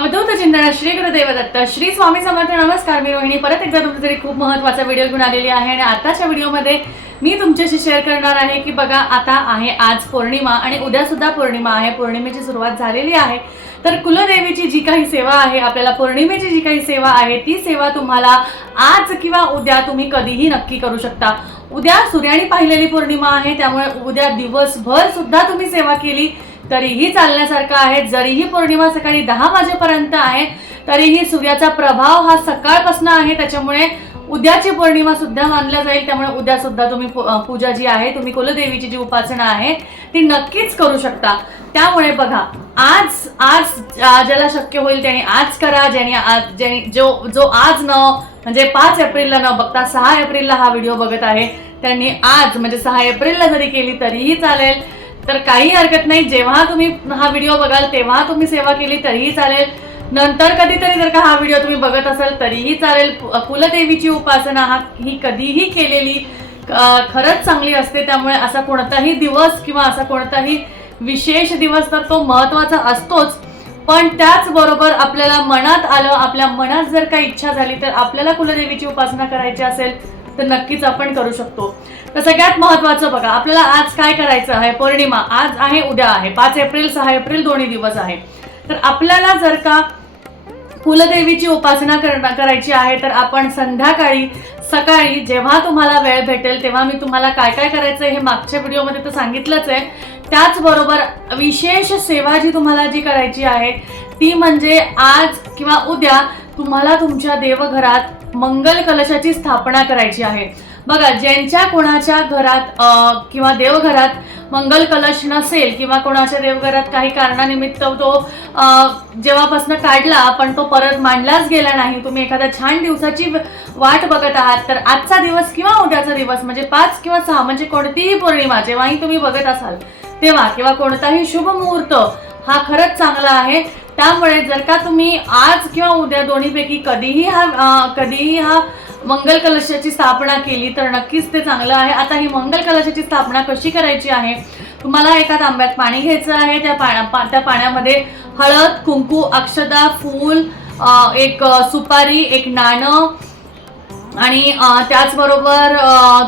अवधूत चिंतन श्री गुरुदेवदत्त श्री स्वामी समर्थ नमस्कार. मी रोहिणी. परत एकदा तुमच्यासाठी खूप महत्त्वाचा व्हिडिओ घेऊन आलेली आहे आणि आताच्या व्हिडिओमध्ये मी तुमच्याशी शेअर करणार आहे की बघा आता आहे आज पौर्णिमा आणि उद्या सुद्धा पौर्णिमा आहे. पौर्णिमेची सुरुवात झालेली आहे. तर कुलदेवीची जी काही सेवा आहे आपल्याला पौर्णिमेची जी काही सेवा आहे ती सेवा तुम्हाला आज किंवा उद्या तुम्ही कधीही नक्की करू शकता. उद्या सूर्याने पाहिलेली पौर्णिमा आहे त्यामुळे उद्या दिवसभर सुद्धा तुम्ही सेवा केली. तरीही चालण्यासारखं आहे. जरीही पौर्णिमा सकाळी दहा वाजेपर्यंत आहे तरीही सूर्याचा प्रभाव हा सकाळपासून आहे. त्याच्यामुळे उद्याची पौर्णिमा सुद्धा मानल्या जाईल. त्यामुळे उद्या सुद्धा तुम्ही पूजा जी आहे तुम्ही कुलदेवीची जी उपासना आहे ती नक्कीच करू शकता. त्यामुळे बघा आज आज ज्याला शक्य होईल त्याने आज करा. ज्याने आज ज्याने जो जो आज न म्हणजे पाच एप्रिलला न बघता सहा एप्रिलला हा व्हिडिओ बघत आहे त्यांनी आज म्हणजे सहा एप्रिलला जरी केली तरीही चालेल. तर काही हरकत नाही. जेव्हा तुम्ही हा व्हिडिओ बघाल तेव्हा तुम्ही सेवा केली तरीही चालेल. नंतर कधीतरी जर का हा व्हिडिओ तुम्ही बघत असाल तरीही चालेल. कुलदेवीची उपासना हा ही कधीही केलेली खरंच चांगली असते. त्यामुळे असा कोणताही दिवस किंवा असा कोणताही विशेष दिवस तर तो महत्त्वाचा असतोच. पण त्याचबरोबर आपल्याला मनात आलं आपल्या मनात जर का इच्छा झाली तर आपल्याला कुलदेवीची उपासना करायची असेल. तर नक्कीच आपण करू शकतो. तर सगळ्यात महत्वाचं बघा आपल्याला आज काय करायचं आहे? पौर्णिमा आज आहे उद्या आहे. पाच एप्रिल सहा एप्रिल दोन्ही दिवस आहे. तर आपल्याला जर का कुलदेवीची उपासना करणं करायची आहे तर आपण संध्याकाळी सकाळी जेव्हा तुम्हाला वेळ भेटेल तेव्हा मी तुम्हाला काय काय करायचं हे मागच्या व्हिडिओमध्ये तर सांगितलंच आहे. त्याचबरोबर विशेष सेवा जी तुम्हाला जी करायची आहे ती म्हणजे आज किंवा उद्या तुम्हाला तुमच्या देवघरात मंगल कलशाची स्थापना करायची आहे. बघा ज्यांच्या कोणाच्या घरात किंवा देवघरात मंगल कलश नसेल किंवा कोणाच्या देवघरात काही कारणानिमित्त तो जेव्हापासून जेव्हापासनं काढला पण तो परत मांडलाच गेला नाही तुम्ही एखाद्या छान दिवसाची वाट बघत आहात तर आजचा दिवस किंवा उद्याचा दिवस म्हणजे पाच किंवा सहा म्हणजे कोणतीही पौर्णिमा जेव्हाही तुम्ही बघत असाल तेव्हा किंवा कोणताही शुभ मुहूर्त हा खरंच चांगला आहे. त्यामुळे जर का तुम्ही आज किंवा उद्या दोन्हीपैकी कधीही हा कधीही हा मंगल कलशाची स्थापना केली तर नक्कीच ते चांगलं आहे. आता ही मंगल कलशाची स्थापना कशी करायची आहे? तुम्हाला एका तांब्यात पाणी घ्यायचं आहे. त्या पाण्या पा- त्या पाण्यामध्ये हळद कुंकू अक्षदा फूल एक सुपारी एक नाणं आणि त्याचबरोबर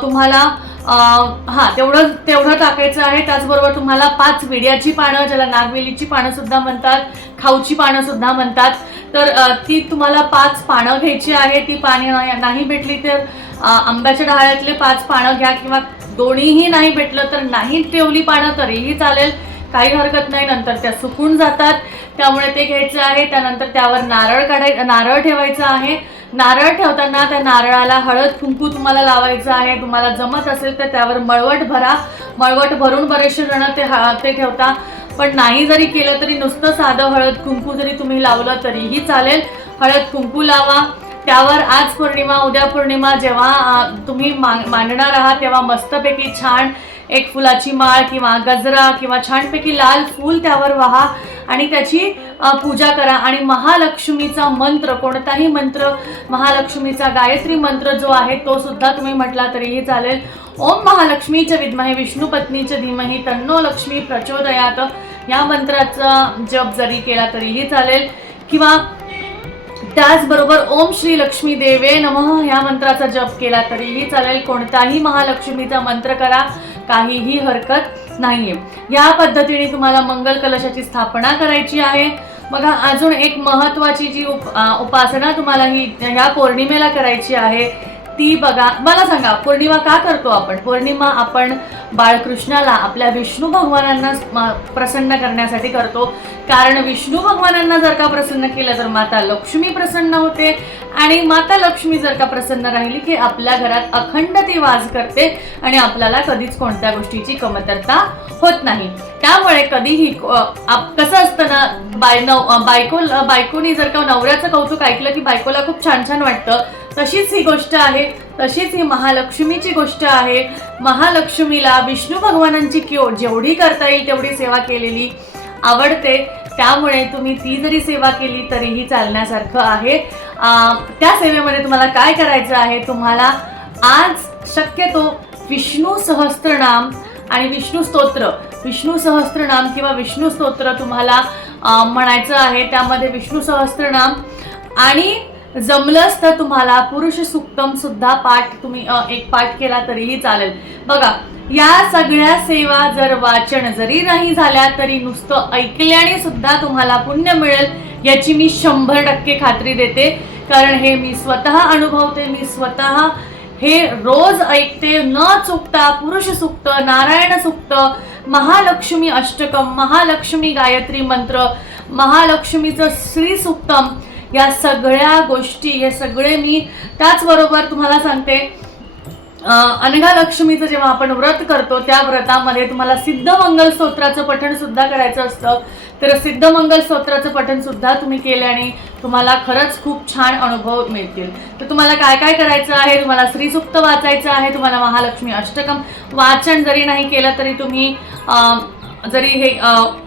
तुम्हाला हा तेवढं तेवढं टाकायचं आहे. त्याचबरोबर तुम्हाला पाच विड्याची पानं ज्याला नागवेलीची पानं सुद्धा म्हणतात खाऊची पानं सुद्धा म्हणतात. तर ती तुम्हाला पाच पानं घ्यायची आहे. ती पाणी नाही- भेटली तर आंब्याच्या डहाळ्यातले पाच पानं घ्या किंवा दोन्हीही नाही भेटलं तर नाही ठेवली पानं तरीही चालेल. काही हरकत नाही नंतर त्या सुकून जातात. त्यामुळे ते घ्यायचं आहे. त्यानंतर त्यावर नारळ काढाय नारळ ठेवायचं आहे. नारळ ठेवताना त्या नारळाला हळद कुंकू तुम्हाला लावायचं आहे तुम्हाला जमत असेल तर त्यावर मळवट भरा. मळवट भरून बरेचसे जण ते हा- ते ठेवता. पण नाही जरी केलं तरी नुसतं साधं हळद कुंकू जरी तुम्ही लावलं तरीही चालेल. हळद कुंकू लावा. त्यावर आज पौर्णिमा उद्या पौर्णिमा जेव्हा तुम्ही मांडणार आहात तेव्हा मस्तपैकी छान एक फुलाची माळ किंवा गजरा किंवा छानपैकी लाल फूल त्यावर व्हा. आणि त्याची पूजा करा. आणि महालक्ष्मीचा मंत्र कोणताही मंत्र महालक्ष्मीचा गायत्री मंत्र जो आहे तो सुद्धा तुम्ही म्हटला तरीही चालेल. ओम महालक्ष्मीच्या विद्महे विष्णू पत्नीच्या धीमही तन्नो लक्ष्मी प्रचोदयात. या मंत्राचा जप जरी केला तरीही चालेल. किंवा त्याचबरोबर ओम श्री लक्ष्मी देवे नमः ह्या मंत्राचा जप केला तरीही चालेल. कोणताही महालक्ष्मीचा मंत्र करा काहीही हरकत नाहीये. या पद्धतीने तुम्हाला मंगल कलशाची स्थापना करायची आहे. बघा अजून एक महत्त्वाची जी उप उपासना तुम्हाला ही ह्या पौर्णिमेला करायची आहे ती बघा. मला सांगा पौर्णिमा का करतो आपण? पौर्णिमा आपण बाळकृष्णाला आपल्या विष्णू भगवानांना प्रसन्न करण्यासाठी करतो. कारण विष्णू भगवानांना जर का प्रसन्न केलं तर माता लक्ष्मी प्रसन्न होते. आणि माता लक्ष्मी जर का प्रसन्न राहिली की आपल्या घरात अखंड ती वाज करते आणि आपल्याला कधीच कोणत्या गोष्टीची कमतरता होत नाही. त्यामुळे कधीही कसं असतं ना बाय नव बायको बायकोनी जर का नवऱ्याचं कौतुक ऐकलं की बायकोला खूप छान छान वाटतं. तशीच ही गोष्ट आहे तशीच ही महालक्ष्मीची गोष्ट आहे. महालक्ष्मीला विष्णू भगवानांची किओ जेवढी करता येईल तेवढी सेवा केलेली आवडते. त्यामुळे तुम्ही ती जरी सेवा केली तरीही चालण्यासारखं आहे. त्या सेवेमध्ये तुम्हाला काय करायचं आहे? तुम्हाला आज शक्यतो विष्णू सहस्त्रनाम आणि विष्णू स्तोत्र विष्णू सहस्त्रनाम किंवा विष्णू स्तोत्र तुम्हाला म्हणायचं आहे. त्यामध्ये विष्णू सहस्त्रनाम आणि जमलंच तर तुम्हाला पुरुष सुक्तम सुद्धा पाठ तुम्ही एक पाठ केला तरीही चालेल. बघा या सगळ्या सेवा जर वाचन जरी नाही झाल्या तरी नुसतं ऐकल्याने सुद्धा तुम्हाला पुण्य मिळेल याची मी शंभर टक्के खात्री देते. कारण हे मी स्वतः अनुभवते मी स्वतः हे रोज ऐकते न चुकता पुरुष सुक्त नारायण सुक्त महालक्ष्मी अष्टकम महालक्ष्मी गायत्री मंत्र महालक्ष्मीचं श्री सुक्तम या सगळ्या गोष्टी हे सगळे मी त्याचबरोबर तुम्हाला सांगते. अनघा लक्ष्मीचं जेव्हा आपण व्रत करतो त्या व्रतामध्ये तुम्हाला सिद्ध मंगल स्तोत्राचं पठण सुद्धा करायचं असतं. तर सिद्ध मंगल स्तोत्राचं पठण सुद्धा तुम्ही केल्याने तुम्हाला खरंच खूप छान अनुभव मिळतील. तर तुम्हाला काय काय करायचं आहे? तुम्हाला श्रीसुक्त वाचायचं आहे. तुम्हाला महालक्ष्मी अष्टकम वाचन जरी नाही केलं तरी तुम्ही जरी हे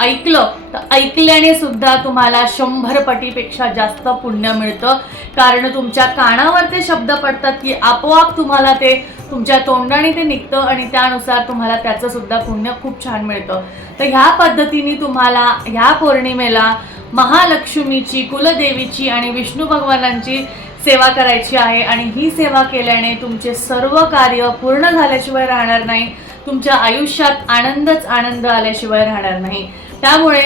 ऐकलं तर ऐकल्याने सुद्धा तुम्हाला शंभर पटीपेक्षा जास्त पुण्य मिळतं. कारण तुमच्या कानावर ते शब्द पडतात की आपोआप तुम्हाला ते तुमच्या तोंडाने ते निघतं आणि त्यानुसार तुम्हाला त्याचं सुद्धा पुण्य खूप छान मिळतं. तर ह्या पद्धतीने तुम्हाला ह्या पौर्णिमेला महालक्ष्मीची कुलदेवीची आणि विष्णू भगवानांची सेवा करायची आहे. आणि ही सेवा केल्याने तुमचे सर्व कार्य पूर्ण झाल्याशिवाय राहणार नाही. तुमच्या आयुष्यात आनंदच आनंद आल्याशिवाय राहणार नाही. त्यामुळे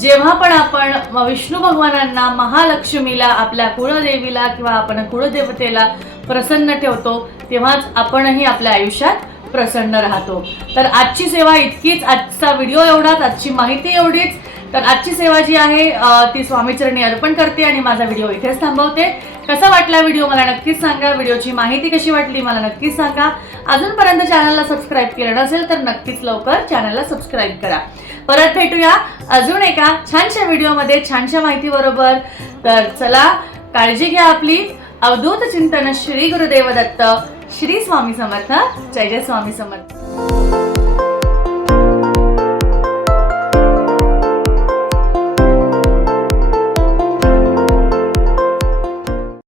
जेव्हा पण आपण विष्णू भगवानांना महालक्ष्मीला आपल्या कुळदेवीला किंवा आपण कुळदेवतेला प्रसन्न ठेवतो तेव्हाच आपणही आपल्या आयुष्यात प्रसन्न राहतो. तर आजची सेवा इतकीच आजचा व्हिडिओ एवढाच आजची माहिती एवढीच. तर आजची सेवा जी आहे ती स्वामीचरणी अर्पण करते आणि माझा व्हिडिओ इथेच थांबवते. कसा वाटला व्हिडिओ मला नक्कीच सांगा. व्हिडिओची माहिती कशी वाटली मला नक्कीच सांगा. अजूनपर्यंत चॅनलला सबस्क्राईब केलं नसेल तर नक्कीच लवकर चॅनलला सबस्क्राईब करा. परत भेटूया अजून एका छानशा व्हिडिओमध्ये छानशा माहितीबरोबर. तर चला काळजी घ्या आपली. अवधूत चिंतन श्री गुरुदेव दत्त श्री स्वामी समर्थ. जय जय स्वामी समर्थ.